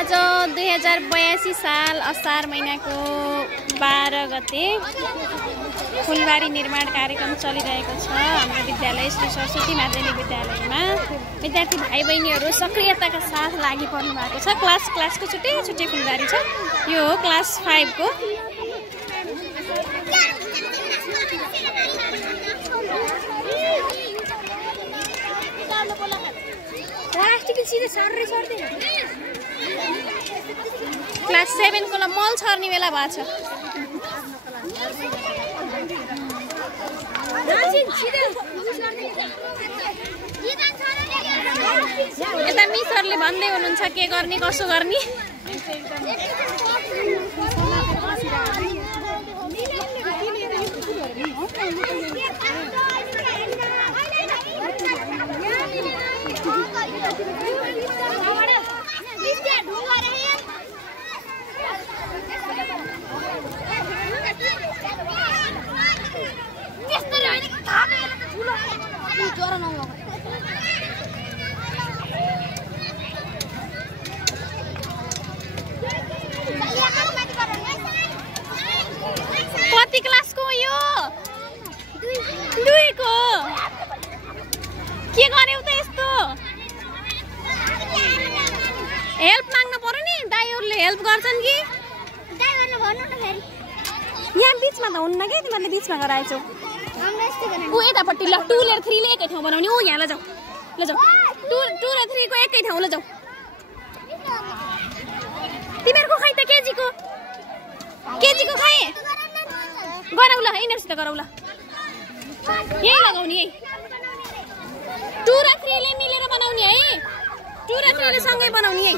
आज 2082 साल असार महिनाको 12 गते फुलबारी निर्माण कार्यक्रम चलिरहेको छ हाम्रो विद्यालय श्री सरस्वती माध्यमिक विद्यालयमा। विद्यार्थी भाइ बहिनीहरू सक्रियताका साथ लागि पर्नु भएको छ। क्लासको छुट्टै छुट्टै फुलबारी छ। यो हो क्लास 5 को। क्लास 7 को मल छर्ने बेला भएको छ। यता मिसहरूले भन्दै हुनुहुन्छ के गर्ने कसो गर्ने। कति क्लासको यो? 2 को। के गर्यौ त यस्तो? हेल्प माग्न पर्यो नि। दाइहरुले हेल्प गर्छन् कि? दाइहरुले भन्नु न फेरि। यहाँ बीचमा त हुन्न के, तिमीले बीचमा गराएछौ। उ यतापट्टि ल 2 र 3 ले एकै ठाउँ बनाउने। ओ यहाँ ल जाऊ। ल जाऊ। 2 र 3 को एकै ठाउँ ल जाऊ। तिमीहरुको खै त केजीको? केजीको खाए? गराउ ल, यिनीहरुसित गराउ ल। यही लगाउने है। 2 र 3 ले मिलेर बनाउने है। 2 र 3 ले सँगै बनाउने है।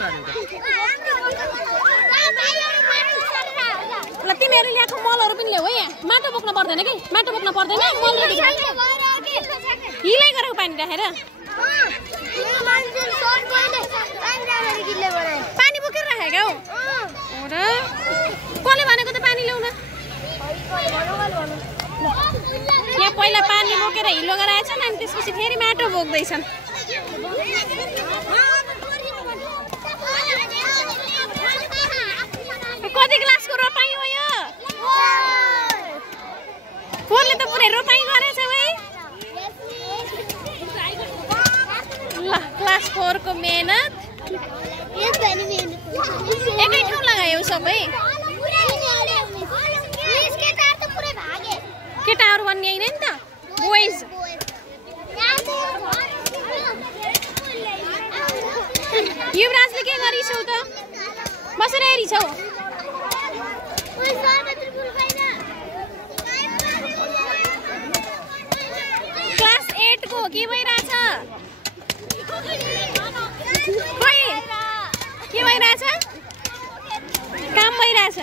ल तिमीहरु ल्याएको मलहरु पनि ल्याऊ है। यहाँ माटो बोक्न पर्दैन के? माटो बोक्न पर्दैन। मल रेडी छ। हिलै गरेको पानी राखेर। पानी बोकेर राखेको हौ। र कसले भनेको त पानी ल्याउन? यहाँ पहिला पानी बोकेर हिलो गराएछन् अनि त्यसपछि फेरि माटो बोक्दैछन्। कति क्लासको रोपाई हो यो? 4 ले त पुरै रोपाई गरेछ है। ल क्लास 4 को मेहनत एकै ठाउँ लगायो सबै। केटाहरु भन्ने हैन नि त, बोइज। युवराजले के गरिछौ त? बसेर हेरिछौ। क्लास 8 को के भइराछ? खोइ के भइराछ? काम भइराछ।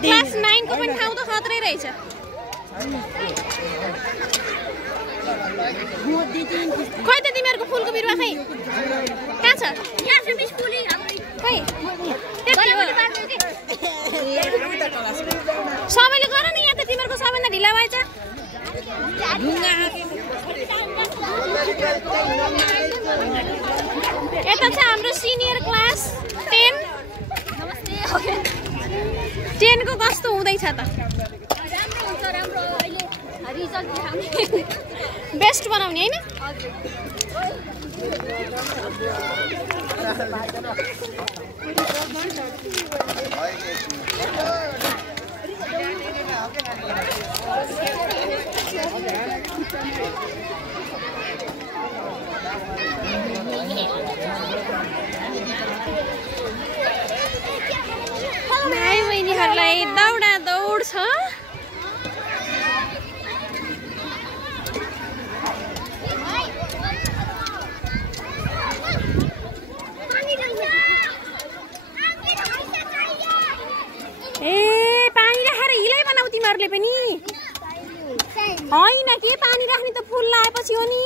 क्लास 9 को पनि ठाउँ त खत्रै रहेछ। खोइ त तिमीहरुको फुलको बिरुवा खै? कहाँ छ? यहाँ छ मिस फुलै हाम्रै। खै? सबैले गर नि, यहाँ त तिमीहरुको सबैभन्दा ढिला भएछ। यता छ हाम्रो सिनियर क्लास 10। 10 को कस्तो हुँदैछ त? बेस्ट बनाउने हैन? भाइ बहिनीहरूलाई दौडा दौड छ। पानी राखेर हिलै बनाऊ तिमीहरूले पनि। होइन के पानी राख्ने त फुल लाएपछि हो नि।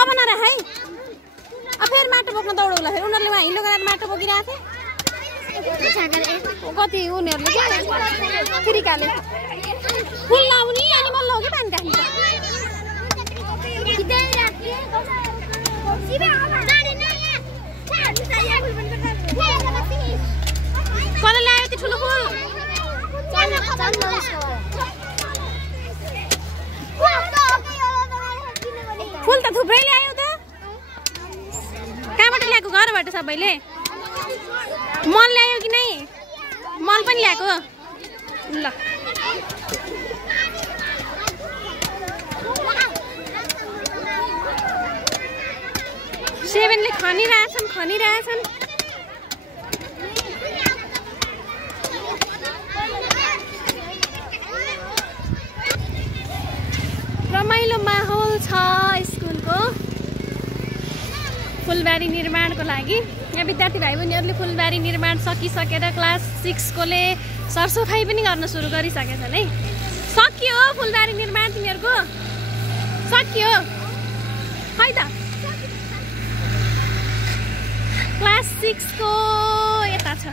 अब नराख है। अब फेरि माटो बोक्न दौडौला। फेरि उनीहरूले वहाँ हिलो गरेर माटो बोकिरहेको थिए। कति उनीहरूले क्या तरिकाले फुल लाउने अनि मल्ल हो कि पानी राख्ने कसले ल्यायो त्यो ठुलो फुल फुल त थुप्रै ल्यायो त कहाँबाट ल्याएको घरबाट सबैले मल ल्यायो कि नै मल पनि ल्याएको ल सेभेनले खनिरहेछन् रमाइलो माहौल छ स्कुलको फुलबारी निर्माणको लागि। यहाँ विद्यार्थी भाइ बहिनीहरूले फुलबारी निर्माण सकिसकेर क्लास 6 कोले सरसफाइ पनि गर्न सुरु गरिसकेछन् है। सकियो फुलबारी निर्माण तिमीहरूको सकियो है त। क्लास 6 को यता छ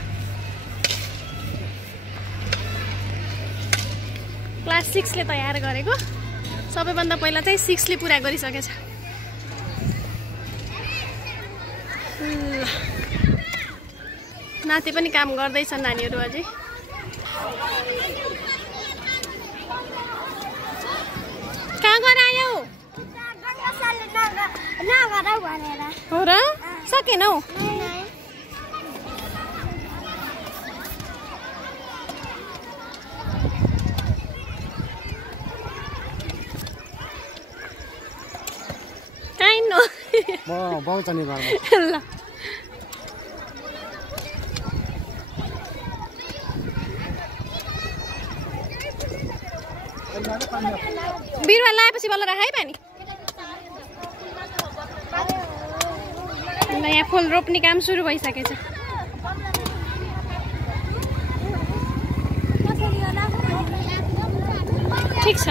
क्लास 6 ले तयार गरेको सबैभन्दा पहिला चाहिँ 6 ले पुरा गरिसकेछ। नाति पनि काम गर्दैछन् नानीहरू अझै। कहाँ गएर आयौ? हो र सकेनौ? काइनो म बहुचनी घरमा ल बिरुवा लाएपछि बल्ल राख है पानी। यहाँ फुल रोप्ने काम सुरु भइसकेछ। ठिक छ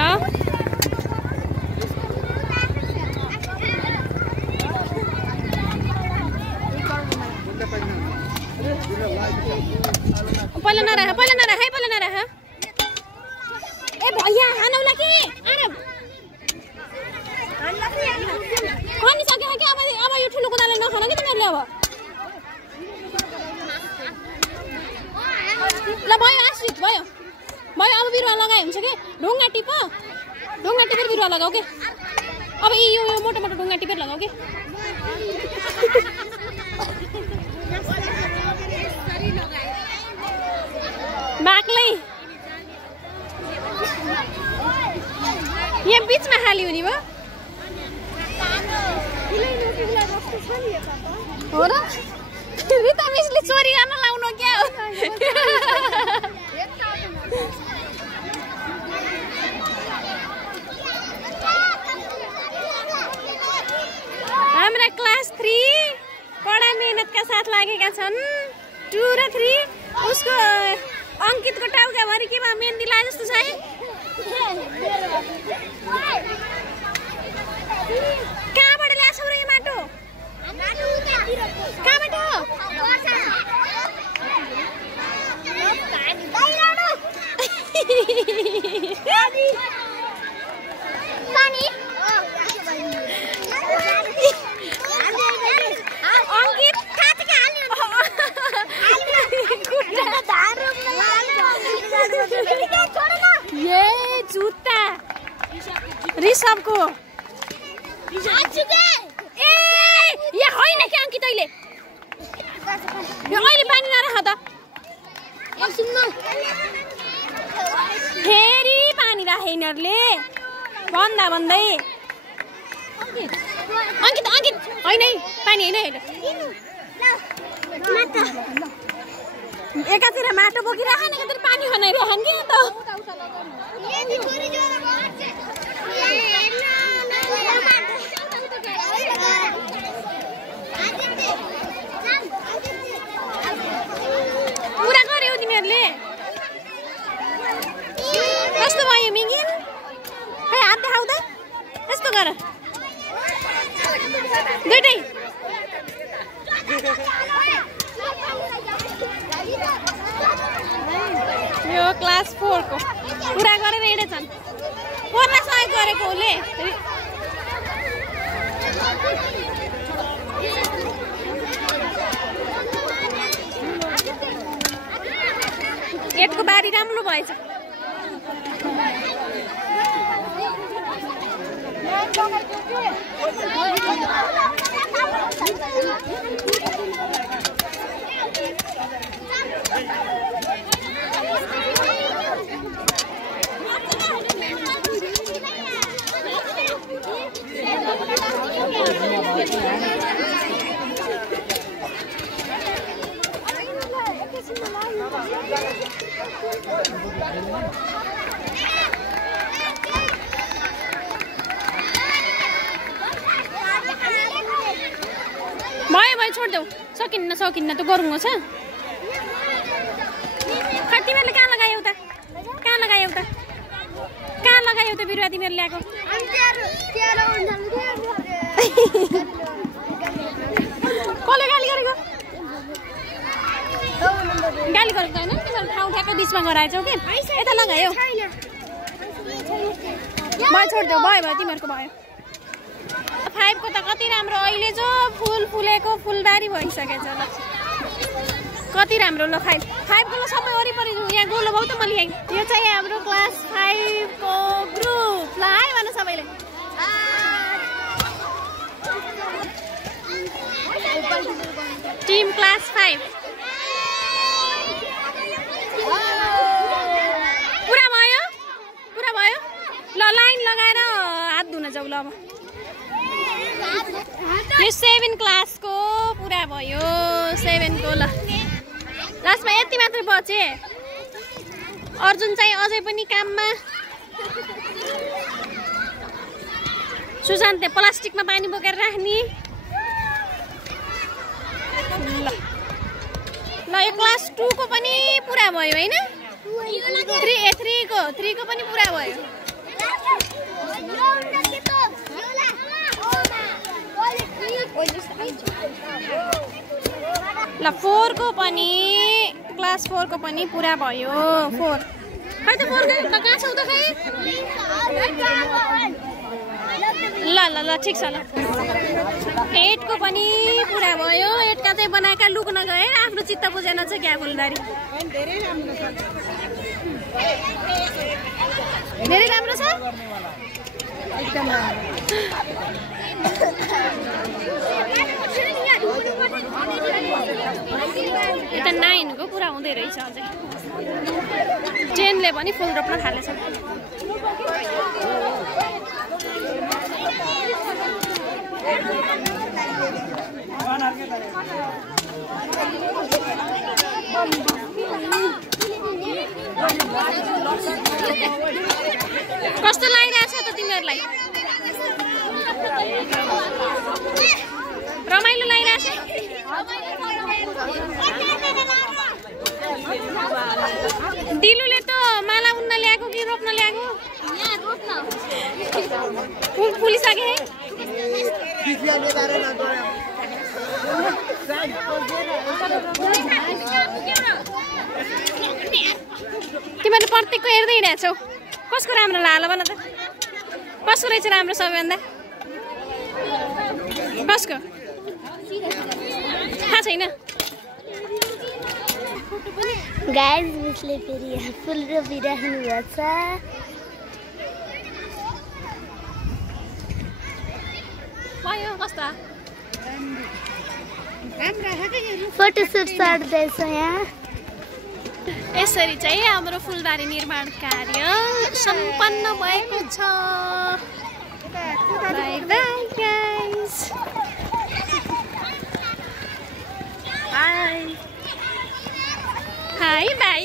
पहिला नराख है पहिला नराख। ए भैया हानौला कि आराम खानी सक्यो कि अब यो ठुलो कुनाले नखान कि तिमीहरूले अब ल भयो आश्रित भयो अब बिरुवा लगाए हुन्छ कि ढुङ्गा टिपेर बिरुवा लगाऊ के। अब यो मोटो मोटो ढुङ्गा टिपेर लगाऊ के। बाक्लै यहाँ बीचमा खाली हुने भयो हो र? रिता मिसले चोरी गर्न लाउनु क्या हो? हाम्रा क्लास 3 कडा मेहनतका साथ लागेका छन्। 2 र 3 उसको अंकितको टाउकाभरि के भयो मेहन्दी लाए जस्तो छ है। कहाँबाट ल्याछौ र यो माटो? कहाँबाट? ये जूता ऋषभको ए या होइन के अंकित अहिले पानी नराख त फेरि पानी राखे यिनीहरूले भन्दै अंकित होइन है पानी होइन एकातिर माटो बोकिराख न एकातिर पानी खनाइराख नि त। पुरा गर्यौ तिमीहरूले कस्तो भयो मिगिन? खै हात देखाउ त यस्तो गर दुईटै क्लास 4 को पुरा गरेर हिँडेछन् कोरलाई सहयोग गरेको उसले गेटको बारी राम्रो भएछ भयो छोड्देऊ सकिन्न त गरुङ्गो छ खै तिमीहरूले कहाँ लगायौ त बिरुवा तिमीहरू ल्याएको कसले गाली गरेको होइन तिमीहरू ठाउँ ठ्याक्कै बिचमा गराएछौ कि यता लगायो भयो छोड्देऊ भयो तिमीहरूको भयो 5 को त कति राम्रो अहिले जो फुल फुलेको फुलबारी भइसकेछ ल कति राम्रो ल 5 को ल सबै वरिपरि यहाँ गोलो भाउ त मैले यो चाहिँ हाम्रो क्लास 5 को ग्रुप ल हाई भन्नु सबैले टिम क्लास 5 पुरा भयो ल लाइन लगाएर हात धुन जाऊ ल अब यो 7 क्लास को पुरा भयो 7 को ल लास्टमा यति मात्र बचे अर्जुन चाहिँ अझै पनि काममा सुशान्त प्लास्टिकमा पानी बोकेर राख्ने ल यो क्लास 2 को पनि पुरा भयो हैन 3 को पनि पुरा भयो ल 4 को पनि क्लास 4 को पनि पुरा भयो 4 खै त 4 त कहाँ छौ त खै ल ठीक छ ल 8 को पनि पुरा भयो 8 का चाहिँ बनाएका लुक्न गए आफ्नो चित्त बुझेन छ क्या फुलबारी धेरै राम्रो छ एकदम यता 9 को पुरा हुँदै रहेछ अझै 10 ले पनि फुल रोप्न थालेछ कस्तो लागिरहेछ त तिमीहरूलाई रमाइलो लागिरहेछ दिलुले त माला उन्न ल्याएको कि रोप्न ल्याएको फुलिसके है तिमीहरूले प्रत्येकको हेर्दै हिँडेछौ कसको राम्रो लाला भन त कसको रहेछ राम्रो सबैभन्दा कसको थाहा छैन गाइस मिसले फेरि फुल रोपिराख्नु भएको छ भयो कस्तो फोटोसुट गर्दैछ यहाँ यसरी चाहिँ हाम्रो फुलबारी निर्माण कार्य सम्पन्न भएको छ bye bye guys high by